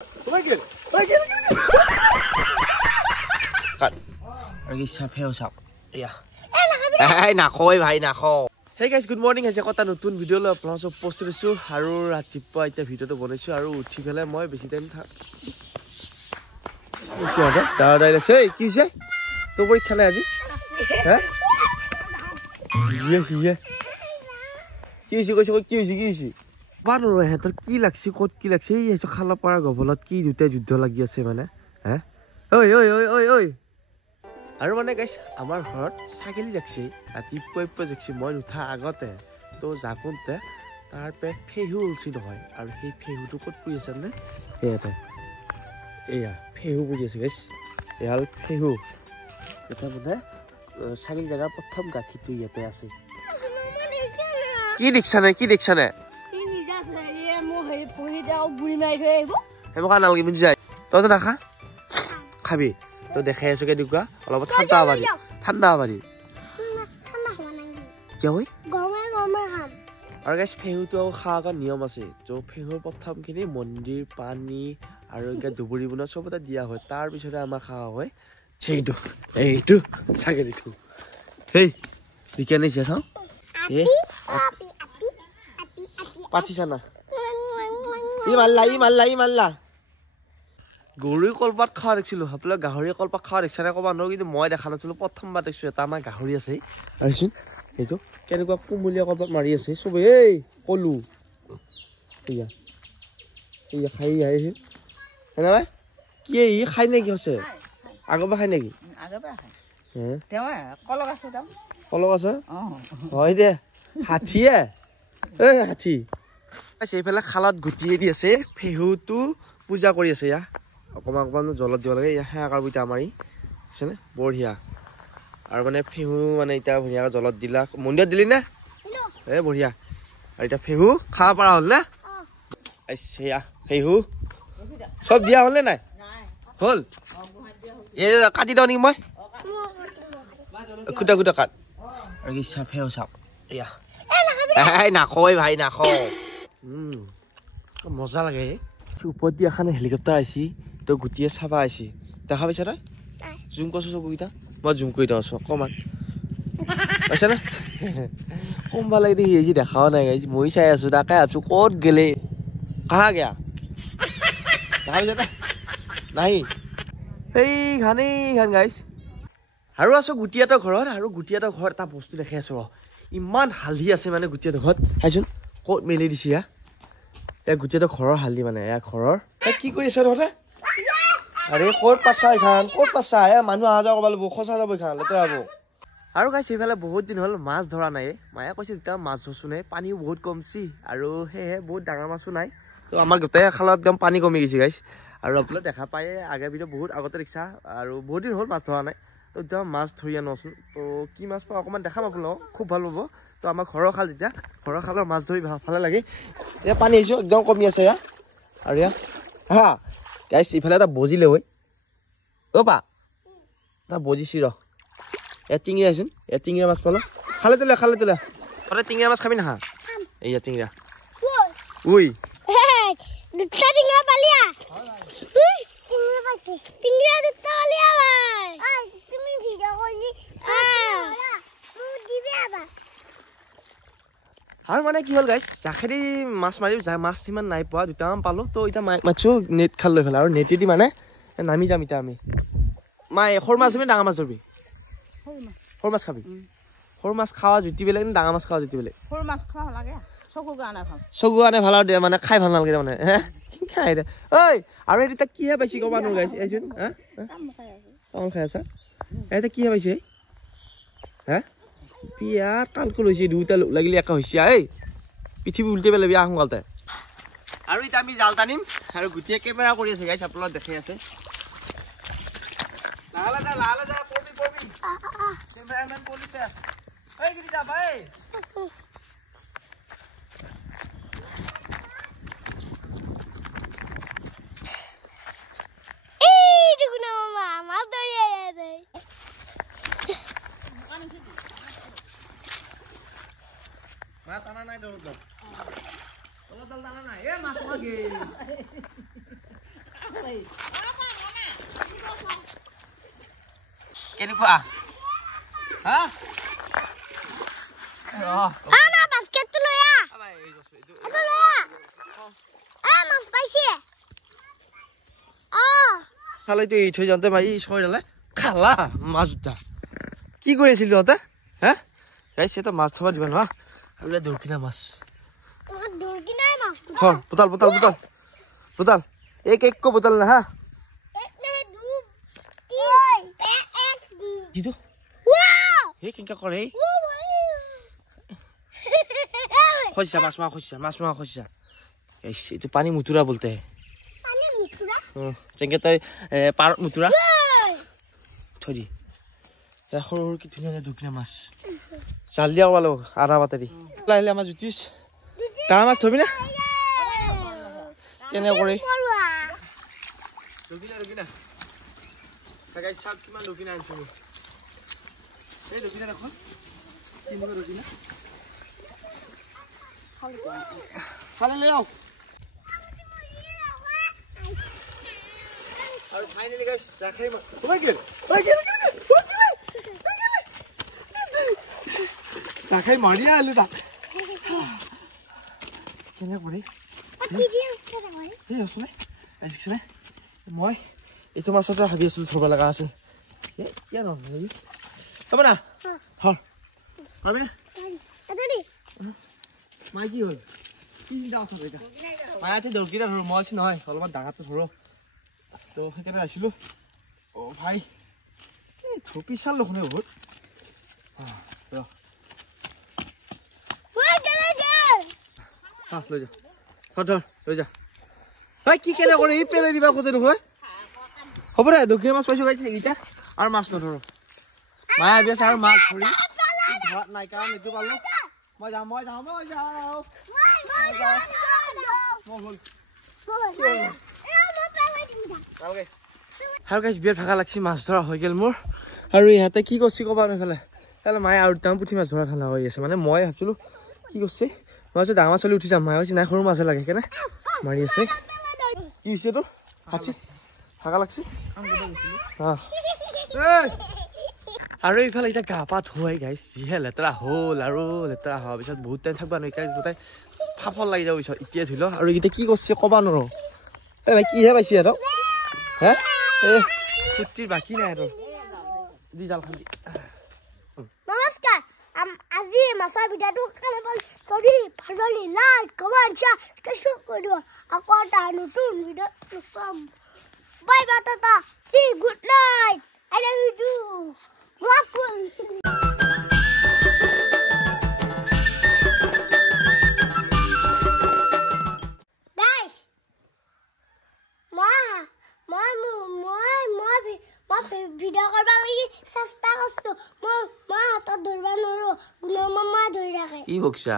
Hey guys, good morning. আজি কটা নতুন ভিডিও লৈ আপোনালোকক সব পোষ্ট কৰিছো আৰু ৰাতিপুৱা এতিয়া ভিডিওটো বনাইছো আৰু উঠি পেলাই মই বেছি টাইম কি হৈছে তোৰ পৰীক্ষা নাই আজি কি হৈছে বানো হেতৰ কি লাগছি কত কি লাগছি এই খালা পাৰা গবলত কি দুটা যুদ্ধ লাগি আছে মানে ঐ আৰু মানে গাইছ আমাৰ ঘৰত ছাগলী যাকছি ৰাতিপুৱা যাকছি মই নুঠা আগতে তো জাকোতে তাৰ পে ফেহু উলছি নহয় আৰু সেই ফেহুটো ক'ত পৰি আছে নে এয়া ফেহু পৰি আছে গাইছ এহাল ফেহু এটা মানে ছাগলী জাগা প্ৰথম গাখীৰটো ইয়াতে আছে কি দেখছা নে হেমকা নালগি বুজি যায় তই তো নাখা খাবি তো দেখাই আছো কেনেকুৱা অলপ ঠাণ্ডা পাৰি কিয় হয় আৰু গাইছ ফেহুটো খাওয়া নিয়ম আছে তো ফেহুৰ প্ৰথমখিনি মন্দিৰ পানী আৰু এনেকৈ দুবৰি বনোৱা চব এটা দিয়া হয় তাৰ পিছতে আমাৰ খাওয়া হয় এইটো ছাগলীটো হেই বিজ্ঞান নিছে চাওঁ পাতিছা না ই মাল্লা গৰুৰ কলপাত খাওয়া দেখিছিলো আপোনালোকে গাহৰি কলপাত খাওয়া দেখিছা নে ক'বা নোৱাৰো কিন্তু মই দেখা নাছিলো প্ৰথমবাৰ দেখিছো এটা আমাৰ গাহৰি আছে আৰুচোন এইটো কেনেকুৱা কুমলীয়া কলপাত মাৰি আছে চবে এই কলু এয়া খাই আহিছে এনেবা কি ই খাই নেকি হৈছে আগৰ খাই নেকি কলক আছে হয় দে হাতীয়ে হাতী এইফালে খালত গুটিয়ে দি আছে ফেহুটো পূজা কৰি আছে ইয়া অকমান জলত দিব লাগে সেয়া কৰিব এতিয়া আমাৰি বুজিছেনে বঢ়িয়া আৰু মানে ফেহু মানে এতিয়া ধুনীয়াকৈ জলত দিলা মন্দিৰত দিলি নে বঢ়িয়া আৰু এতিয়া ফেহু খাব পৰা হ'ল নে সেয়া ফেহু চব দিয়া হ'ল নে নাই হ'ল এই কাটি দিওঁ নেকি মই খুটা কাট আৰু কি ফেহু চাওক এয়া নাখয় ভাই নাখয় মজা লাগে ওপৰত দি এখন হেলিকপ্টাৰ আহিছি তো গুটিয়ে চাবা আহিছি দেখা পাইছা তই জুম কৰিছো চকুকেইটা মই জুম কৰি দিওঁ অকণমান পাইছা নে কম ভাল লাগে দেখি আহিছি দেখাও নাই গাইছ মই চাই আছো তাকে ভাবছো ক'ত গেলে কাহা গেয়া দেখা পাইছা নে নাই সেইখান গাইছ আৰু আছো গুটিয়াতৰ ঘৰত আৰু গুটিয়াতৰ ঘৰত এটা বস্তু দেখাই আছো ইমান হালধি আছে মানে গুটিয়াতৰ ঘৰত চাইচোন ক'ত মেলি দিছি গুটিয়াতৰ ঘৰৰ হালধি মানে এয়া ঘৰৰ কি কৰি আছে তহঁতে আৰে ক'ত পাছা এইখান ক'ত পাছা মানুহ অহা যোৱা কৰিব লাগিব খচা যাব এইখান লেতেৰা হ'ব আৰু গাইছ সেইফালে বহুত দিন হ'ল মাছ ধৰা নাই মায়ে কৈছে তেতিয়া মাছ ধৰছো নাই পানীও বহুত কমছি আৰু সেয়েহে বহুত ডাঙৰ মাছো নাই তো আমাৰ গোটেই খালত একদম পানী কমি গৈছে গাইছ আৰু আপোনালোকে দেখা পায়ে আগে ভিডিঅ' বহুত আগতে দেখিছা আৰু বহুত দিন হ'ল মাছ ধৰা নাই তো এতিয়া মাছ ধৰি আনোচোন তো কি মাছ পাওঁ অকণমান দেখাম আপোনালোকক খুব ভাল পাব তো আমাৰ ঘৰৰ খাল যেতিয়া ঘৰৰ খালৰ মাছ ধৰি ভালে লাগে এয়া পানী আহিছো একদম কমি আছে এয়া আৰু এয়া হা গাইছ ইফালে এটা বজিলে হয় পা এটা বজিছি এয়া টিঙিৰা আহিছোন এয়া টিঙিৰা মাছ পালো খালে তোলে তহঁতে টিঙিৰা মাছ খাবি নাহা এয়া টিঙিৰা উই আৰু মানে কি হ'ল গাইছ জাখেদি মাছ মাৰি মাছ ইমান নাই পোৱা দুটামান পালো তো এতিয়া মাছো নেট খাল লৈ পেলাই আৰু নেটেদি মানে নামি যাম এতিয়া আমি মাই সৰু মাছ ধৰিবি ডাঙৰ মাছ ধৰিবি সৰু মাছ খাবি সৰু মাছ খাৱা জুতি বেলেগ ডাঙৰ মাছ খাৱা জুতি বেলেগ চকুৰ কাৰণে ভাল আৰু মানে খাই ভাল নালাগে মানে খাই দে ঐ আৰু এতিয়া কিহে পাইছি ক'বা নোৱাৰো গাইছ এইচোন তামোল খাই আছা এতিয়া কিহে পাইছে পিয়াত কালকল হৈছে দুটা লাগিলে একা হৈছে পৃথিৱী উল্টি পেলাবি সোনকালতে আৰু এতিয়া আমি জাল টানিম আৰু গোটেই কেমেৰা কৰি আছে গাইছ আপোনালোক দেখাই আছে লাহে যা পৰবি কেমেৰামেন পলিছে গিৰি যা ভাই টানা নাই দল নাই মাছ মাগে কেনেকুৱা হা না বাস্কেটটো লৈ আ এটো লৈ আ মাছ পাইছে খালাইতো এই থৈ যাওঁতে ভাই ছয়ডালে খালা মাছ দুটা কি কৰি আছিল তহঁতে হা গাইছে তো মাছ থবা দিবা নহয় আৰু দৰকিনা মাছ দৰকিনাই মাছ বুতাল বুতাল বুতাল বুতাল এক এক কো বুতাল না হা এক নাই দু তিন এক জিদু ওয়াও হে কিনকা কৰে খসা মাছ মা খসা এইটো পানী মুতুৰা বলতে পানী মুতুৰা চেঙ্গে তাই পাৰ মুতুৰা থৰি তা সৰু কি ধুনীয়া দৰকিনা মাছ চালিয়া ওলালো আধা বাটাৰি লাইলে আমাৰ জুতিছ তা মাছ থবি না কেনে কৰে ৰকিনা সাগাই চাপ কিমান ৰকিনা আনছো এই ৰকিনা দেখোন কিনিব ৰকিনা খালে লৈ আও আৰু ফাইনালি গাইস ৰাখাই ওই গেল ৰাখাই মাৰি আলু তাক কেনে কৰে এই আসলে আজিছে মই এইটো মাছতে ভাবি আছিলো থব লগা আছে কিয় নহয় হ'ব না হল হবে এদানি মাই কি হল কি চিন্তা আছে এটা মাই আছে দৰকিটা ধৰো মই আছি নহয় অলপমান ডাঙৰটো ধৰো তো সেইকাৰণে আছিলো অ ভাই এই থপি চাল লখনে বহুত লৈ যা ধৰ লৈ যা ভাই কি কেনে কৰে এই পেলাই দিবা খোজে নহয় হ'ব দে দক্ষিণ মাছ পাইছো গাইছে এইটা আৰু মাছ নধৰো মায়ে ভাবি আছে আৰু মাছ ধৰি ঘৰত নাই কাৰণ এইটো পালো মই যাওঁ আৰু গাইছ বিয়াত ভাগা লাগছি মাছ ধৰা হৈ গেল মোৰ আৰু ইহঁতে কি কৰিছে ক'বা নহ'লে তাহলে মায়ে আৰু টাইম পুঠি মাছ ধৰা ঠাণ্ডা হৈ আছে মানে মই ভাবছিলো কি কৰিছে মই ভাবছো ডাঙৰ মাছ উঠি যাম মায়ে কৈছে নাই সৰু মাছে লাগে কেনে মাৰি আছে কি হৈছে তোৰ হাতী ভাগা লাগছি আৰু এইফালে এতিয়া গা পা ধুৱাই গাইছ যিহে লেতেৰা হ'ল আৰু লেতেৰা হোৱাৰ পিছত বহুত টাইম থাকিব নোৱাৰি গোটাই ফাফল লাগি যাব পিছত এতিয়া ধুই লওঁ আৰু এতিয়া কি কৰিছে ক'বা নোৱাৰো এই ভাই কিহে পাইছে আৰু হে এই কুটিৰ বাকী নাই আৰু দি জাল খালি নমস্কাৰ আজি মাছৰ ভিডিঅ'টো কেনেকৈ কৰি ভালনি লাইক কমেন্ট শ্বেয়াৰ কৰি দিবা আকৌ এটা নতুন ভিডিঅ' পাম bye bye tata see good night I love you too guys মই ভিডিঅ' কৰিব লাগি চেষ্টা কৰিছো মই হাতত ধৰিব নোৱাৰো গুণৰ মামা ধৰি ৰাখে কি বকছা